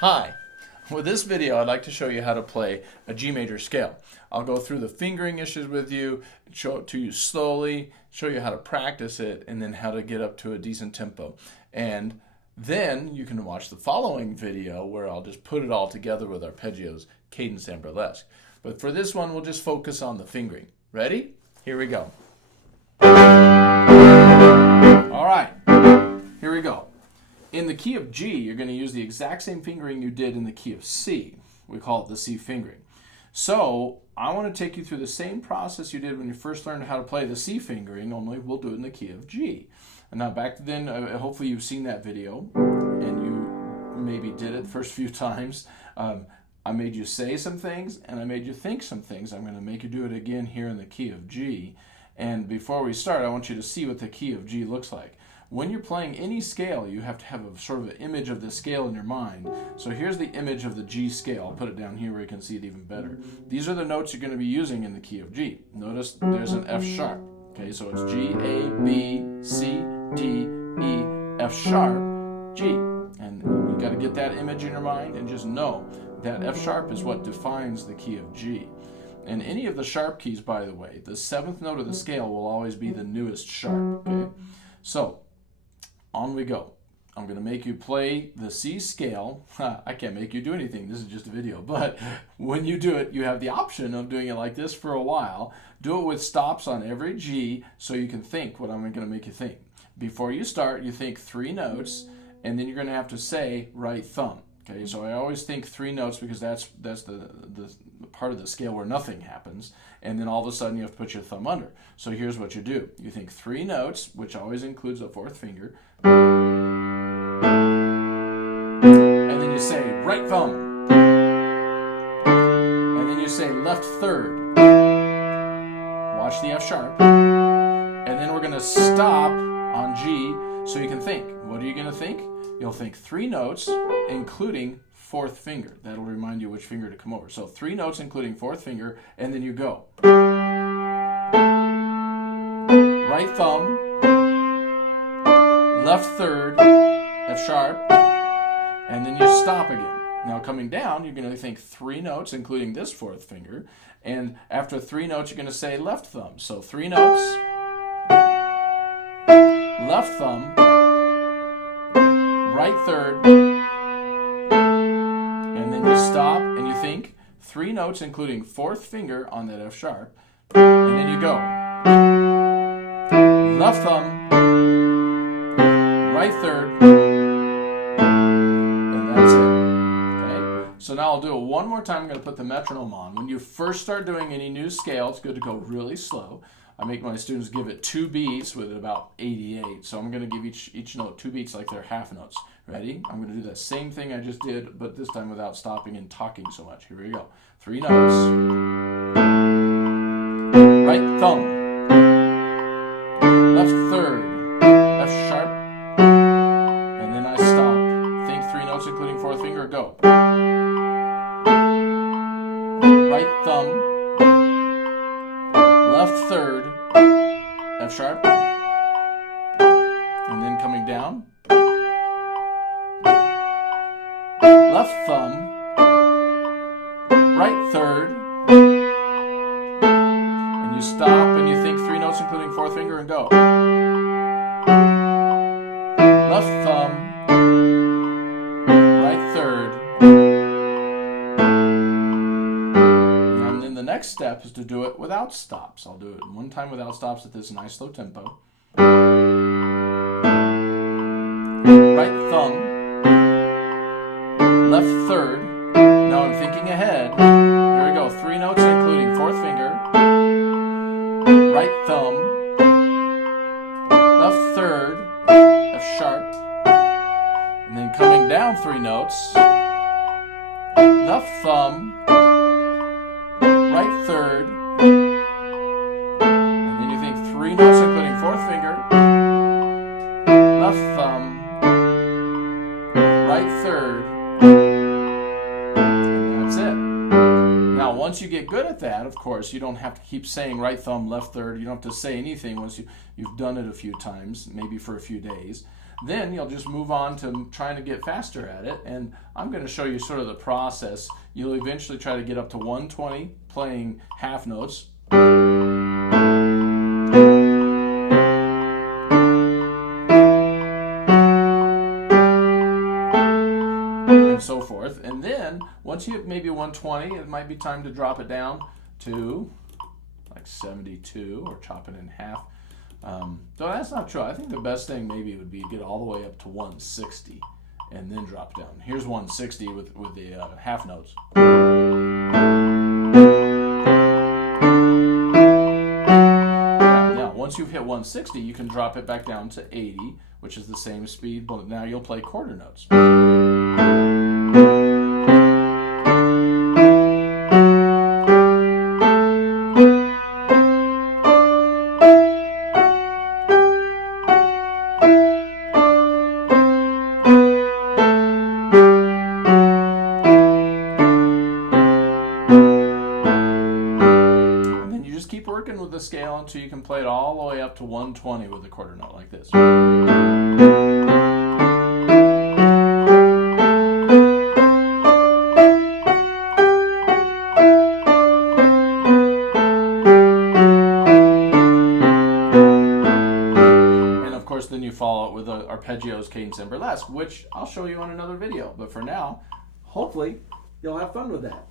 Hi. With this video, I'd like to show you how to play a G major scale. I'll go through the fingering issues with you, show it to you slowly, show you how to practice it, and then how to get up to a decent tempo. And then you can watch the following video where I'll just put it all together with arpeggios, cadence, and burlesque. But for this one, we'll just focus on the fingering. Ready? Here we go. All right, here we go. In the key of G, you're going to use the exact same fingering you did in the key of C. We call it the C fingering. So I want to take you through the same process you did when you first learned how to play the C fingering, only we'll do it in the key of G. And now back then, hopefully you've seen that video, and you maybe did it the first few times. I made you say some things, and I made you think some things. I'm going to make you do it again here in the key of G. And before we start, I want you to see what the key of G looks like. When you're playing any scale, you have to have a sort of an image of the scale in your mind. So here's the image of the G scale. I'll put it down here where you can see it even better. These are the notes you're going to be using in the key of G. Notice there's an F sharp. Okay, so it's G, A, B, C, D, E, F sharp, G. And you got to get that image in your mind and just know that F sharp is what defines the key of G. And any of the sharp keys, by the way, the seventh note of the scale will always be the newest sharp. Okay, so on we go. I'm going to make you play the C scale. I can't make you do anything. This is just a video. But when you do it, you have the option of doing it like this for a while. Do it with stops on every G so you can think what I'm going to make you think. Before you start, you think 3 notes, and then you're going to have to say right thumb. Okay, so I always think 3 notes because that's the part of the scale where nothing happens, and then all of a sudden you have to put your thumb under. So here's what you do. You think 3 notes, which always includes a 4th finger, and then you say right thumb, and then you say left third. Watch the F sharp, and then we're going to stop on G so you can think. What are you going to think? You'll think 3 notes, including 4th finger. That'll remind you which finger to come over. So 3 notes, including 4th finger, and then you go. Right thumb, left third, F sharp, and then you stop again. Now coming down, you're going to think 3 notes, including this 4th finger, and after 3 notes, you're going to say left thumb. So 3 notes, left thumb, right third, and then you stop and you think 3 notes, including 4th finger on that F sharp, and then you go. Left thumb, right third, and that's it. Okay? So now I'll do it one more time. I'm going to put the metronome on. When you first start doing any new scale, it's good to go really slow. I make my students give it 2 beats with about 88. So I'm going to give each note 2 beats like they're half notes. Ready? I'm going to do that same thing I just did, but this time without stopping and talking so much. Here we go. 3 notes. Right thumb. Left third. F sharp. And then I stop. Think 3 notes including 4th finger. Go. Right thumb. Left third. F sharp. And then coming down. Left thumb, right third, and you stop and you think 3 notes including 4th finger and go. Left thumb, right third, and then the next step is to do it without stops. I'll do it one time without stops at this nice slow tempo. Right thumb, left third. Now I'm thinking ahead. Here we go. 3 notes including 4th finger. Right thumb. Left third. F sharp. And then coming down 3 notes. Left thumb. Right third. And then you think 3 notes including 4th finger. Left thumb. Right third. And that's it. Now once you get good at that, of course, you don't have to keep saying right thumb, left third. You don't have to say anything once you've done it a few times, maybe for a few days. Then you'll just move on to trying to get faster at it. And I'm going to show you sort of the process. You'll eventually try to get up to 120 playing half notes. And so forth. And then once you hit maybe 120, it might be time to drop it down to like 72 or chop it in half. So that's not true. I think the best thing maybe would be to get all the way up to 160 and then drop down. Here's 160 with the half notes. Now, once you've hit 160, you can drop it back down to 80, which is the same speed, but now you'll play quarter notes. Keep working with the scale until you can play it all the way up to 120 with a quarter note like this. And of course, then you follow it with arpeggios, cadence, and burlesque, which I'll show you on another video. But for now, hopefully, you'll have fun with that.